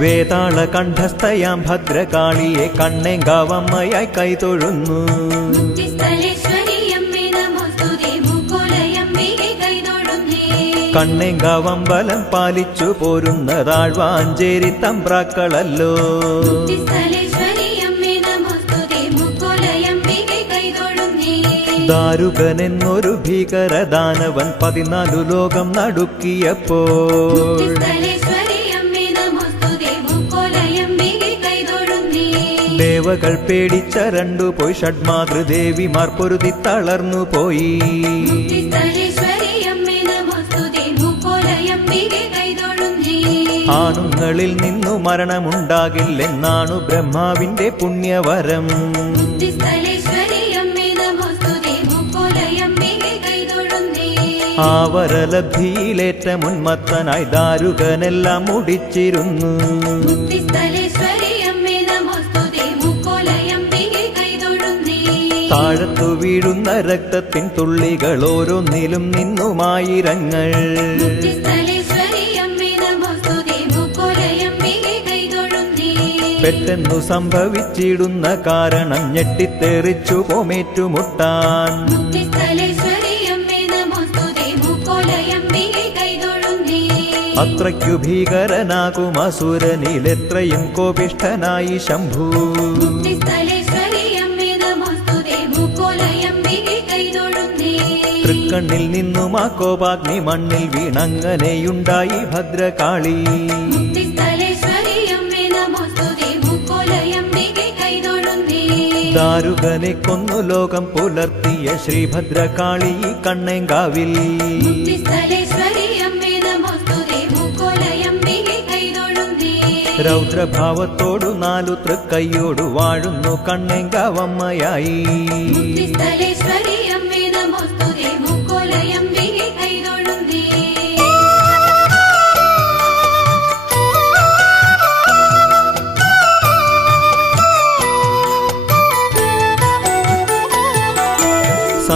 വേതാള കണ്ഠസ്ഥയാം ഭദ്രകാളിയെ കണ്ണെങ്കാവമ്മയായി കൈതൊഴുന്നു. കണ്ണെങ്കാവമ്പലം പാലിച്ചു പോരുന്ന താഴ്വാഞ്ചേരി തമ്പ്രാക്കളല്ലോ ദാരുകനെന്നൊരു ഭീകരദാനവൻ പതിനാലു ലോകം നടുക്കിയപ്പോൾ. ദേവകൾ പേടിച്ച രണ്ടു പോയി. ഷഡ്മാതൃദേവിമാർ പൊരുതി തളർന്നു പോയി. ആണുങ്ങളിൽ നിന്നു മരണമുണ്ടാകില്ലെന്നാണു ബ്രഹ്മാവിന്റെ പുണ്യവരം. ആ വരലബ്ധിയിലേറ്റ മുൻമത്തനായി ദാരുകനെല്ലാം മുടിച്ചിരുന്നു. വീഴുന്ന രക്തത്തിൻ തുള്ളികൾ ഓരോന്നിലും നിന്നുമായിരങ്ങൾ. പെട്ടെന്നു സംഭവിച്ചിടുന്ന കാരണം ഞെട്ടിത്തെറിച്ചു പോമേറ്റുമുട്ടാൻ. അത്രയ്ക്കു ഭീകരനാകും അസുരനിലെത്രയും കോപിഷ്ഠനായി ശംഭു. തൃക്കണ്ണിൽ നിന്നും ആ കോപാഗ്നി മണ്ണിൽ വീണങ്ങനെയുണ്ടായി ഭദ്രകാളി. ദാരുകനെ കൊന്നു ലോകം പുലർത്തിയ ശ്രീഭദ്രകാളി കണ്ണേങ്കാവിൽ. രൗദ്രഭാവത്തോടു നാലു തൃക്കൈയോടു വാഴുന്നു കണ്ണേങ്കാവമ്മയായി.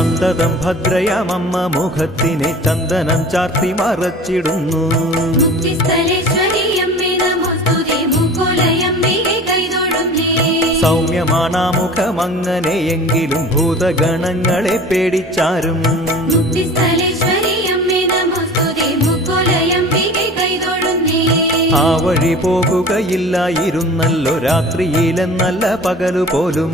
സന്തതം ഭദ്രയാമമ്മ മുഖത്തിനെ ചന്ദനം ചാർത്തി മറച്ചിടുന്നു. സൗമ്യമാണാ മുഖമങ്ങനെയെങ്കിലും ഭൂതഗണങ്ങളെ പേടിച്ചാരും. ആ വഴി പോകുകയില്ലായിരുന്നല്ലോ രാത്രിയിലെന്നല്ല പകലു പോലും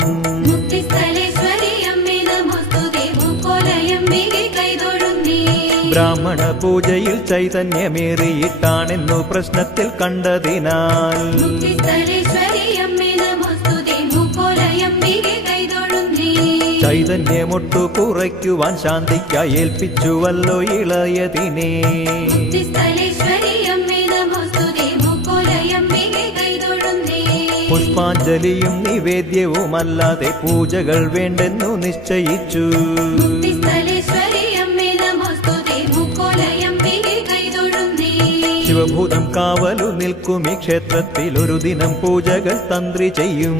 ബ്രാഹ്മണ പൂജയിൽ ചൈതന്യമേറിയിട്ടാണെന്നു പ്രശ്നത്തിൽ കണ്ടതിനാൽ. ചൈതന്യമൊട്ടു കുറയ്ക്കുവാൻ ശാന്തിക്കായി ഏൽപ്പിച്ചുവല്ലോ ഇളയതിനെ. പുഷ്പാഞ്ജലിയും നിവേദ്യവുമല്ലാതെ പൂജകൾ വേണ്ടെന്നു നിശ്ചയിച്ചു. ശിവഭൂതം കാവലു നിൽക്കും ഈ ക്ഷേത്രത്തിൽ ഒരു ദിനം പൂജകൾ തന്ത്രി ചെയ്യും.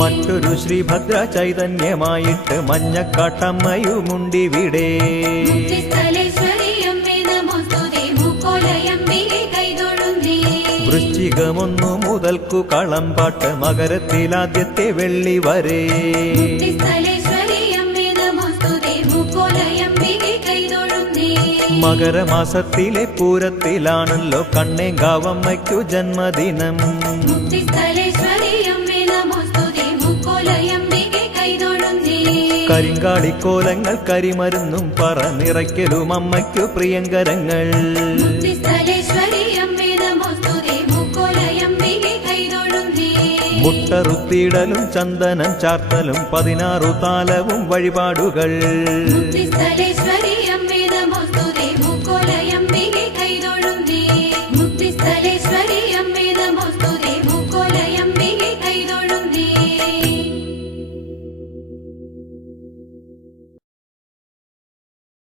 മറ്റൊരു ശ്രീഭദ്ര ചൈതന്യമായിട്ട് മഞ്ഞക്കാട്ടമ്മയുമുണ്ടിവിടെ. വൃശ്ചികമൊന്നു മുതൽക്കു കളം പാട്ട് മകരത്തിലാദ്യത്തെ വെള്ളി വരെ. മകരമാസത്തിലെ പൂരത്തിലാണല്ലോ കണ്ണേങ്കാവമ്മയ്ക്കു ജന്മദിനം. നമോസ്തുതേ മുക്കുലയമ്പികെ കൈതൊഴുന്നേ. കരിങ്കാളിക്കോലങ്ങൾ കരിമരുന്നും പറ നിറയ്ക്കലും അമ്മയ്ക്കു പ്രിയങ്കരങ്ങൾ. മുട്ടറുത്തിയിടലും ചന്ദനം ചാർത്തലും പതിനാറു താലവും വഴിപാടുകൾ.